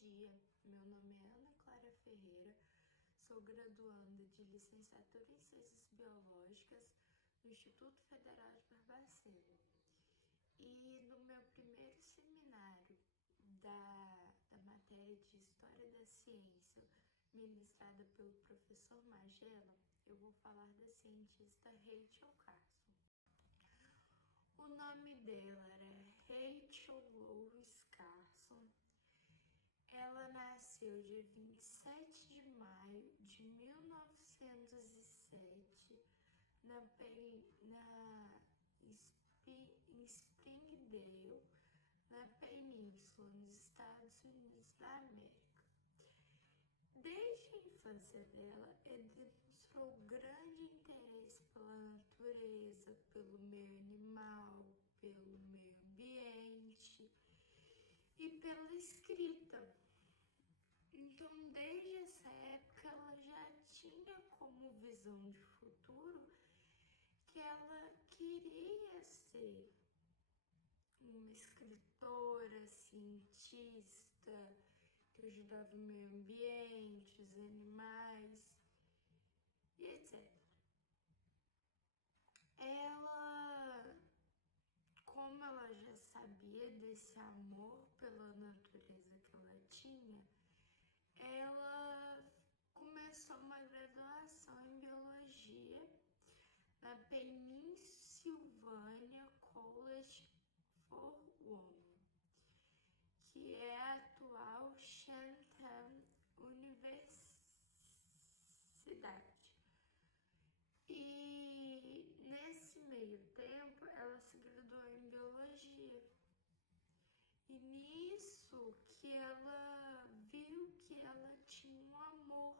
dia, meu nome é Ana Clara Ferreira, sou graduanda de Licenciatura em Ciências Biológicas no Instituto Federal de Barbacena. E no meu primeiro seminário da matéria de História da Ciência, ministrada pelo professor Magela, eu vou falar da cientista Rachel Carson. O nome dela era Rachel Louise Carson. Ela nasceu dia 27 de maio de 1907 em Springdale, na Península, nos Estados Unidos da América. Desde a infância dela, ela demonstrou grande interesse pela natureza, pelo meio animal, pelo meio ambiente e pela escrita. Então, desde essa época, ela já tinha como visão de futuro que ela queria ser uma escritora, cientista, que ajudava o meio ambiente, os animais e etc. Como ela já sabia desse amor pela natureza que ela tinha, ela começou uma graduação em biologia na Pennsylvania College for Women, que é a atual Chatham Universidade. E nesse meio tempo ela se graduou em biologia. E nisso que ela viu que ela tinha um amor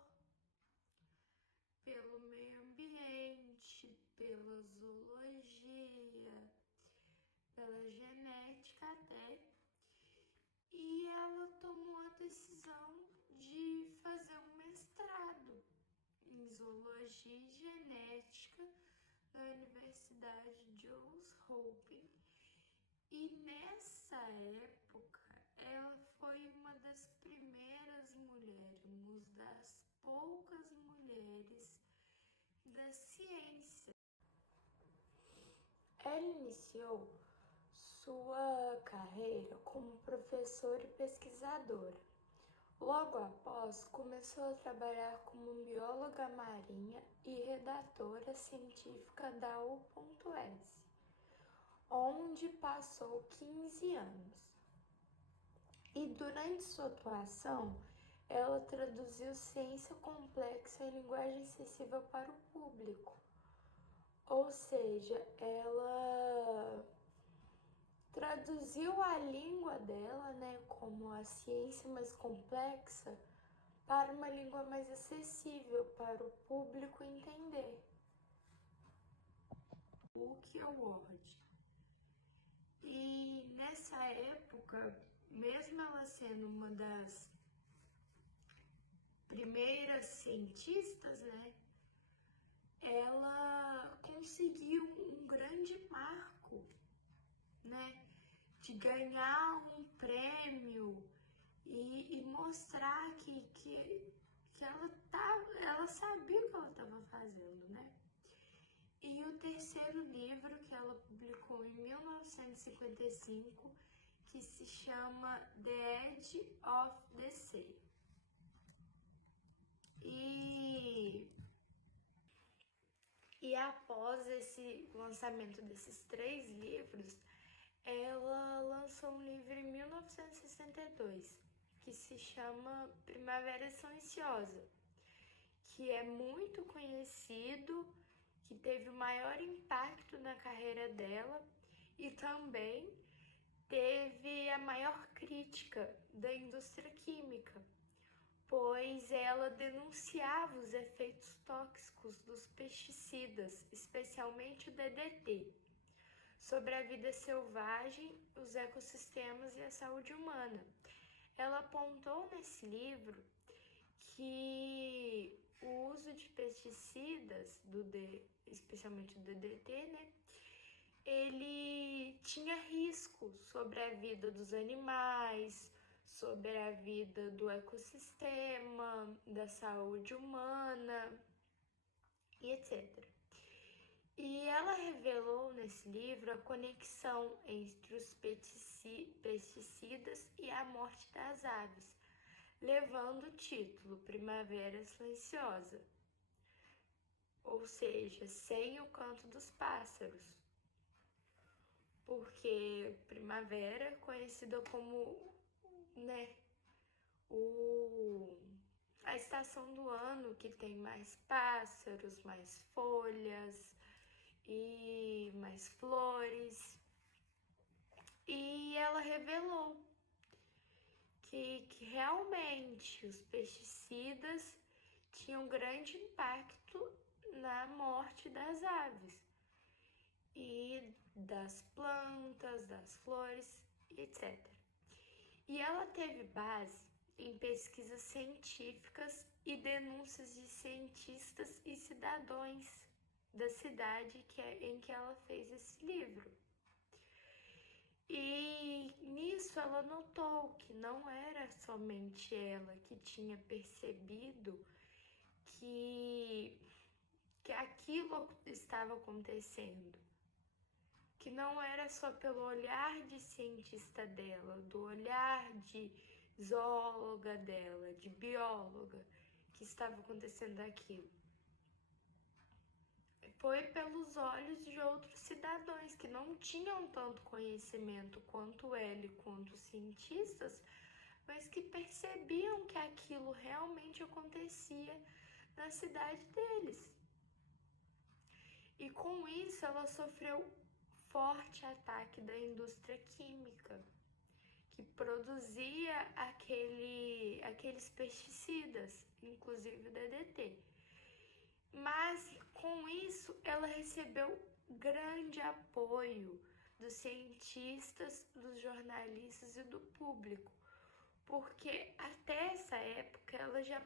pelo meio ambiente, pela zoologia, pela genética até. E ela tomou a decisão de fazer um mestrado em zoologia e genética na Universidade Johns Hopkins. E nessa época, ela foi uma das primeiras mulheres, uma das poucas mulheres da ciência. Ela iniciou sua carreira como professora e pesquisadora. Logo após, começou a trabalhar como bióloga marinha e redatora científica da U.S, onde passou 15 anos. E durante sua atuação, ela traduziu ciência complexa em linguagem acessível para o público. Ou seja, ela traduziu a língua dela, como a ciência mais complexa, para uma língua mais acessível para o público entender. Book Award. E nessa época, mesmo ela sendo uma das primeiras cientistas, ela conseguiu um grande marco, de ganhar um prêmio e mostrar que ela sabia o que ela estava fazendo, E o terceiro livro que ela publicou em 1955, que se chama The Edge of the Sea. E após esse lançamento desses 3 livros, ela lançou um livro em 1962, que se chama Primavera Silenciosa, que é muito conhecido, que teve o maior impacto na carreira dela e também teve a maior crítica da indústria química, pois ela denunciava os efeitos tóxicos dos pesticidas, especialmente o DDT, sobre a vida selvagem, os ecossistemas e a saúde humana. Ela apontou nesse livro que o uso de pesticidas, especialmente o DDT, ele tinha risco sobre a vida dos animais, sobre a vida do ecossistema, da saúde humana e etc. E ela revelou nesse livro a conexão entre os pesticidas e a morte das aves, levando o título Primavera Silenciosa, ou seja, sem o canto dos pássaros, porque primavera é conhecida como, né, a estação do ano que tem mais pássaros, mais folhas e mais flores. E ela revelou que realmente os pesticidas tinham grande impacto na morte das aves e das plantas, das flores, etc. E ela teve base em pesquisas científicas e denúncias de cientistas e cidadãos da cidade em que ela fez esse livro. E nisso ela notou que não era somente ela que tinha percebido que aquilo estava acontecendo, que não era só pelo olhar de cientista dela, do olhar de zoóloga dela, de bióloga, que estava acontecendo aquilo. Foi pelos olhos de outros cidadãos que não tinham tanto conhecimento quanto ela e quanto os cientistas, mas que percebiam que aquilo realmente acontecia na cidade deles. E com isso ela sofreu forte ataque da indústria química, que produzia aqueles pesticidas, inclusive o DDT. Mas com isso ela recebeu grande apoio dos cientistas, dos jornalistas e do público, porque até essa época ela já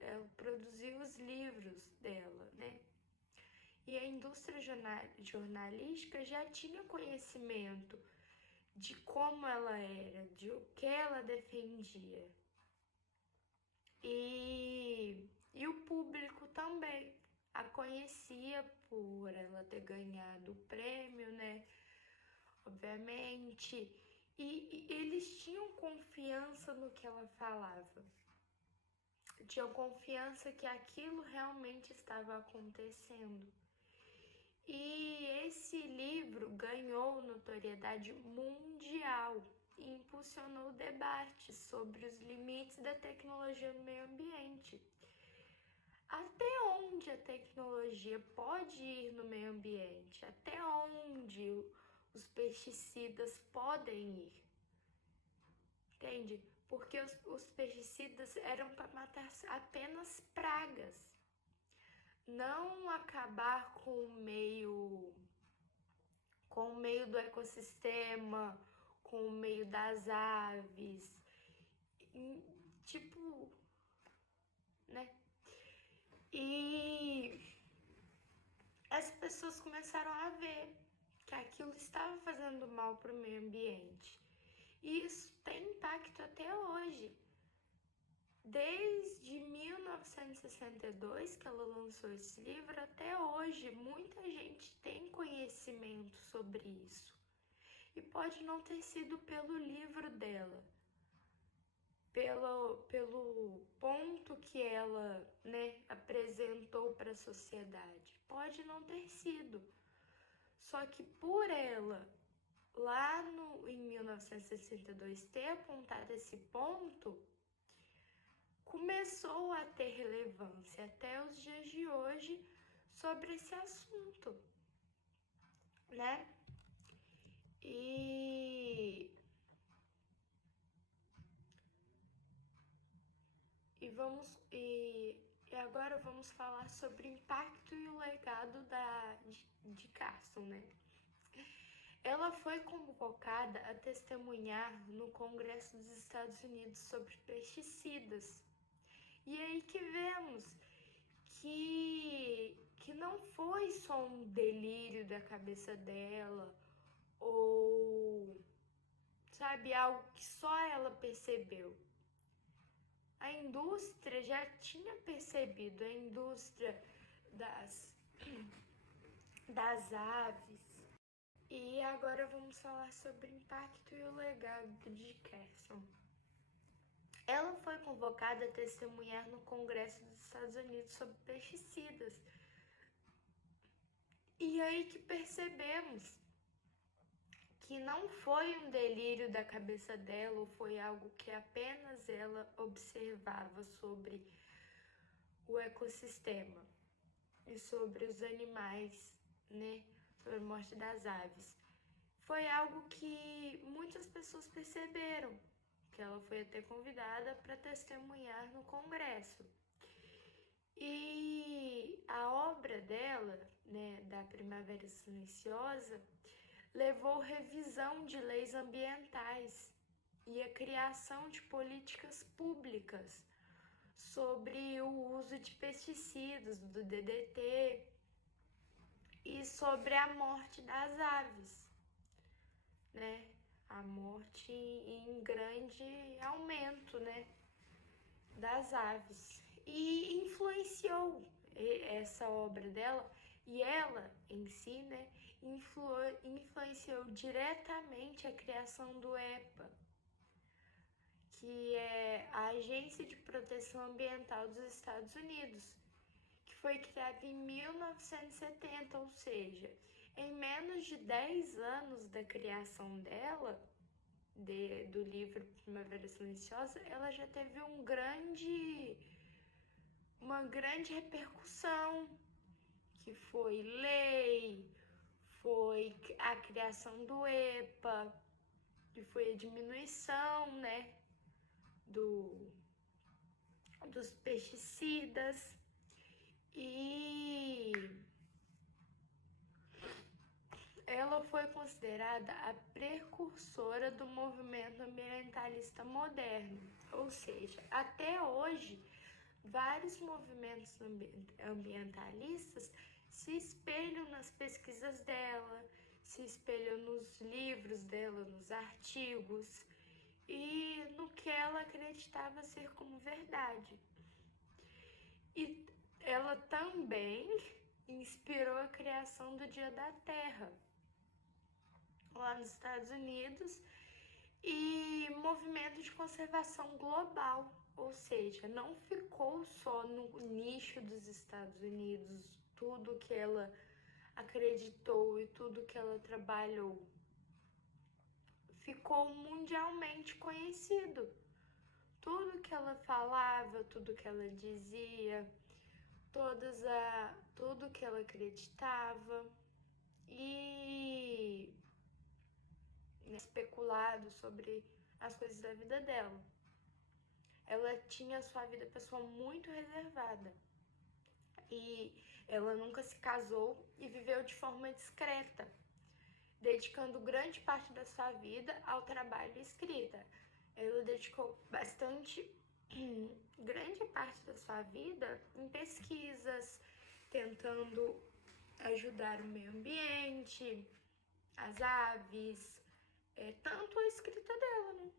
ela produziu os livros dela, né? E a indústria jornalística já tinha conhecimento de como ela era, de o que ela defendia. E o público também a conhecia por ela ter ganhado o prêmio, né? Obviamente. E eles tinham confiança no que ela falava. Tinham confiança que aquilo realmente estava acontecendo. E esse livro ganhou notoriedade mundial e impulsionou debates sobre os limites da tecnologia no meio ambiente. Até onde a tecnologia pode ir no meio ambiente? Até onde os pesticidas podem ir? Entende? Porque os pesticidas eram para matar apenas pragas, não acabar com o meio do ecossistema, com o meio das aves, tipo, né? E as pessoas começaram a ver que aquilo estava fazendo mal para o meio ambiente. E isso tem impacto até hoje. Desde 1962 que ela lançou esse livro até hoje, muita gente tem conhecimento sobre isso. E pode não ter sido pelo livro dela, pelo ponto que ela, né, apresentou para a sociedade. Pode não ter sido. Só que por ela, lá em 1962, ter apontado esse ponto, começou a ter relevância até os dias de hoje sobre esse assunto, né? E agora vamos falar sobre o impacto e o legado de Carson, né? Ela foi convocada a testemunhar no Congresso dos Estados Unidos sobre pesticidas. E aí que vemos que não foi só um delírio da cabeça dela ou sabe, algo que só ela percebeu. A indústria já tinha percebido, a indústria das aves. E agora vamos falar sobre o impacto e o legado de Dickerson. Ela foi convocada a testemunhar no Congresso dos Estados Unidos sobre pesticidas. E aí que percebemos que não foi um delírio da cabeça dela, ou foi algo que apenas ela observava sobre o ecossistema e sobre os animais, né? Sobre a morte das aves. Foi algo que muitas pessoas perceberam, que ela foi até convidada para testemunhar no Congresso. E a obra dela, né, da Primavera Silenciosa, levou revisão de leis ambientais e a criação de políticas públicas sobre o uso de pesticidas, do DDT, e sobre a morte das aves, né? A morte em grande aumento, né, das aves. E influenciou essa obra dela, e ela em si, né, influenciou diretamente a criação do EPA, que é a Agência de Proteção Ambiental dos Estados Unidos, que foi criada em 1970, ou seja, em menos de 10 anos da criação dela, do livro Primavera Silenciosa, ela já teve uma grande repercussão, que foi lei, foi a criação do EPA, que foi a diminuição, né, dos pesticidas. E ela foi considerada a precursora do movimento ambientalista moderno, ou seja, até hoje, vários movimentos ambientalistas se espelham nas pesquisas dela, se espelham nos livros dela, nos artigos e no que ela acreditava ser como verdade. E ela também inspirou a criação do Dia da Terra lá nos Estados Unidos e movimento de conservação global, ou seja, não ficou só no nicho dos Estados Unidos tudo que ela acreditou e tudo que ela trabalhou, ficou mundialmente conhecido. Tudo que ela falava, tudo que ela dizia, tudo que ela acreditava e especulado sobre as coisas da vida dela. Ela tinha a sua vida pessoal muito reservada e ela nunca se casou e viveu de forma discreta, dedicando grande parte da sua vida ao trabalho e escrita. Ela dedicou grande parte da sua vida em pesquisas, tentando ajudar o meio ambiente, as aves, tanto a escrita dela, né?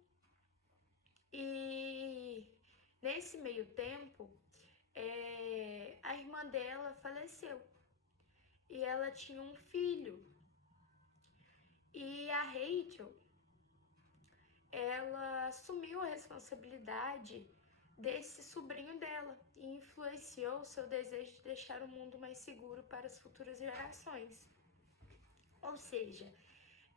E nesse meio tempo, a irmã dela faleceu e ela tinha um filho. E a Rachel, ela assumiu a responsabilidade desse sobrinho dela e influenciou seu desejo de deixar o mundo mais seguro para as futuras gerações. Ou seja,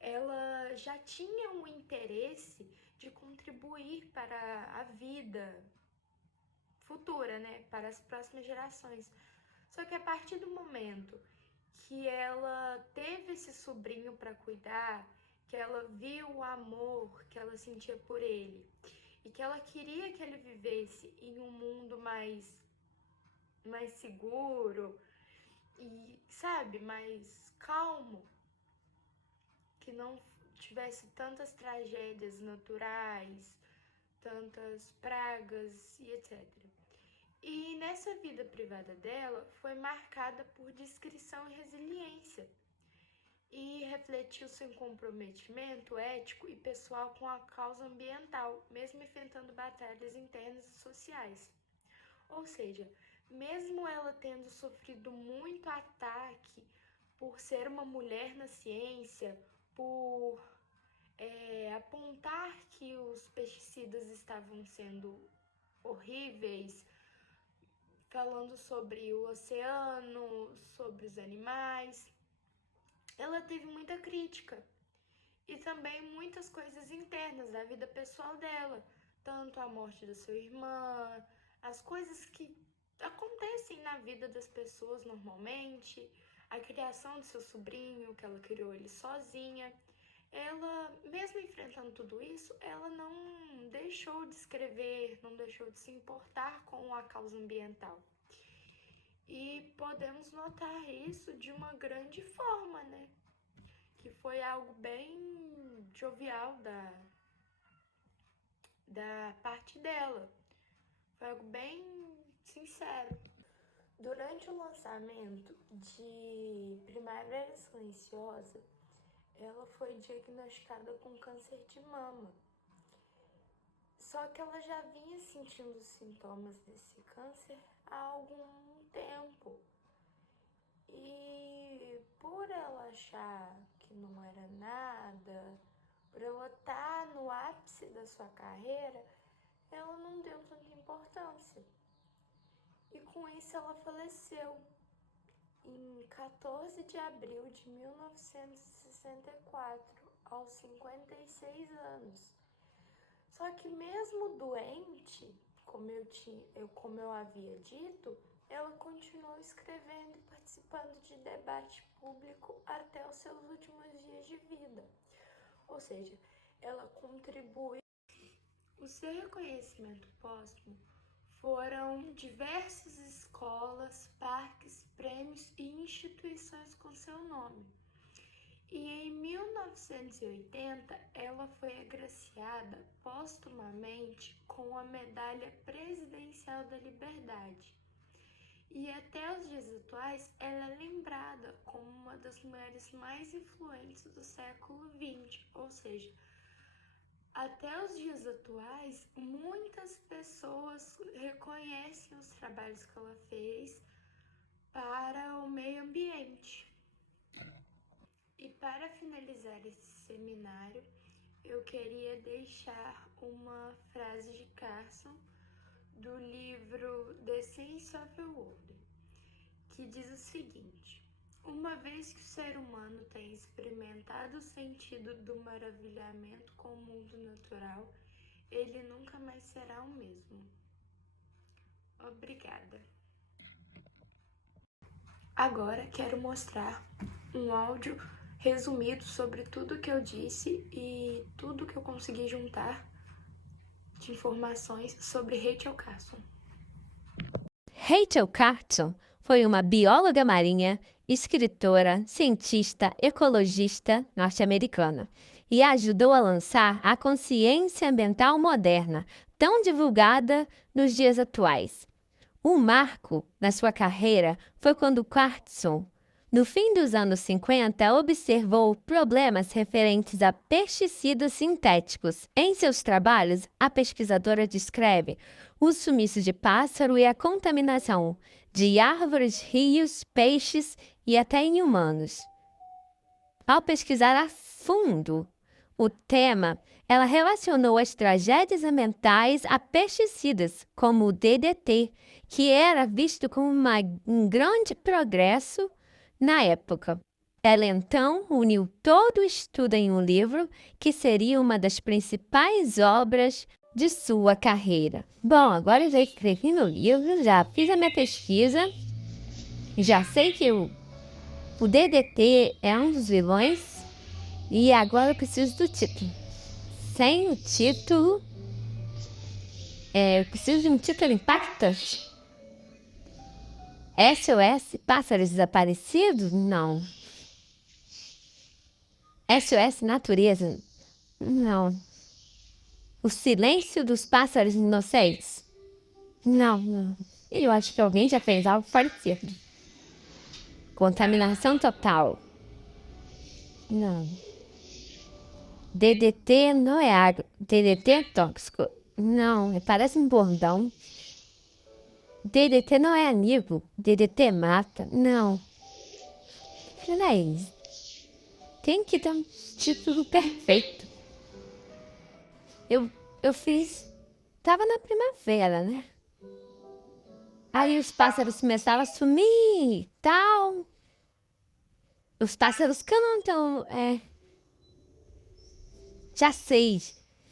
ela já tinha um interesse de contribuir para a vida futura, né, para as próximas gerações. Só que a partir do momento que ela teve esse sobrinho para cuidar, que ela viu o amor que ela sentia por ele e que ela queria que ele vivesse em um mundo mais seguro e, sabe, mais calmo, que não tivesse tantas tragédias naturais, tantas pragas e etc. E nessa vida privada dela foi marcada por discrição e resiliência. e refletiu seu comprometimento ético e pessoal com a causa ambiental, mesmo enfrentando batalhas internas e sociais. Ou seja, mesmo ela tendo sofrido muito ataque por ser uma mulher na ciência, por apontar que os pesticidas estavam sendo horríveis, falando sobre o oceano, sobre os animais, ela teve muita crítica e também muitas coisas internas da vida pessoal dela, tanto a morte da sua irmã, as coisas que acontecem na vida das pessoas normalmente, a criação do seu sobrinho, que ela criou ele sozinha. Ela, mesmo enfrentando tudo isso, ela não deixou de escrever, não deixou de se importar com a causa ambiental. E podemos notar isso de uma grande forma, né? Que foi algo bem jovial da parte dela. Foi algo bem sincero. Durante o lançamento de Primavera Silenciosa, ela foi diagnosticada com câncer de mama. Só que ela já vinha sentindo os sintomas desse câncer há algum tempo. E por ela achar que não era nada, por ela estar no ápice da sua carreira, ela não deu tanta importância. E com isso ela faleceu em 14 de abril de 1964, aos 56 anos. Só que mesmo doente, como eu havia dito, ela continuou escrevendo e participando de debate público até os seus últimos dias de vida. Ou seja, ela contribuiu. O seu reconhecimento póstumo foram diversas escolas, parques, prêmios e instituições com seu nome. E em 1980, ela foi agraciada póstumamente com a Medalha Presidencial da Liberdade. E até os dias atuais, ela é lembrada como uma das mulheres mais influentes do século XX, ou seja, até os dias atuais, muitas pessoas reconhecem os trabalhos que ela fez para o meio ambiente. E para finalizar esse seminário, eu queria deixar uma frase de Carson do livro The Sense of the World, que diz o seguinte: uma vez que o ser humano tem experimentado o sentido do maravilhamento com o mundo natural, ele nunca mais será o mesmo. Obrigada. Agora quero mostrar um áudio resumido sobre tudo que eu disse e tudo que eu consegui juntar de informações sobre Rachel Carson. Rachel Carson foi uma bióloga marinha, escritora, cientista, ecologista norte-americana e ajudou a lançar a consciência ambiental moderna, tão divulgada nos dias atuais. Um marco na sua carreira foi quando Carson, no fim dos anos 50, observou problemas referentes a pesticidas sintéticos. Em seus trabalhos, a pesquisadora descreve o sumiço de pássaro e a contaminação de árvores, rios, peixes e até em humanos. Ao pesquisar a fundo o tema, ela relacionou as tragédias ambientais a pesticidas, como o DDT, que era visto como um grande progresso na época. Ela então uniu todo o estudo em um livro que seria uma das principais obras de sua carreira. Bom, agora eu já escrevi meu livro, já fiz a minha pesquisa, já sei que o DDT é um dos vilões e agora eu preciso do título. Sem o título, eu preciso de um título impactante. SOS Pássaros Desaparecidos? Não. SOS Natureza? Não. O Silêncio dos Pássaros Inocentes? Não. Eu acho que alguém já fez algo parecido. Contaminação Total. Não. DDT não é água. DDT é tóxico. Não, parece um bordão. DDT não é amigo. DDT mata. Não. Peraí. Tem que dar um título perfeito. Eu fiz. Tava na primavera, né? Aí os pássaros começaram a sumir e tal. Os pássaros cantam. Já sei.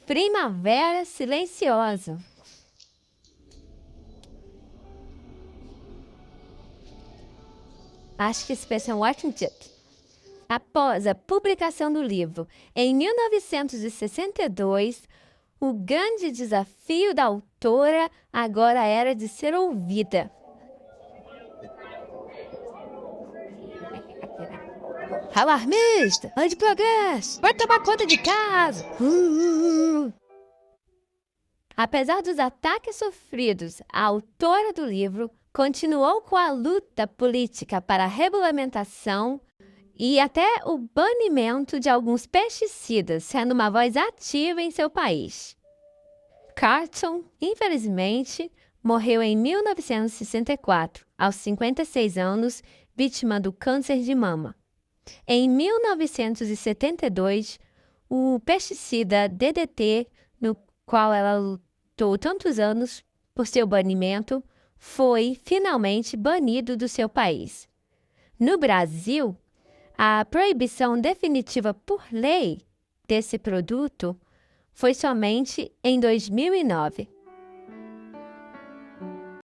Primavera silenciosa. Acho que esse vai ser um ótimo título. Após a publicação do livro, em 1962, o grande desafio da autora agora era de ser ouvida. Alarmista, anti-progresso, vai tomar conta de casa. Apesar dos ataques sofridos, a autora do livro continuou com a luta política para a regulamentação e até o banimento de alguns pesticidas, sendo uma voz ativa em seu país. Carlton, infelizmente, morreu em 1964, aos 56 anos, vítima do câncer de mama. Em 1972, o pesticida DDT, no qual ela lutou tantos anos por seu banimento, foi finalmente banido do seu país. No Brasil, a proibição definitiva por lei desse produto foi somente em 2009.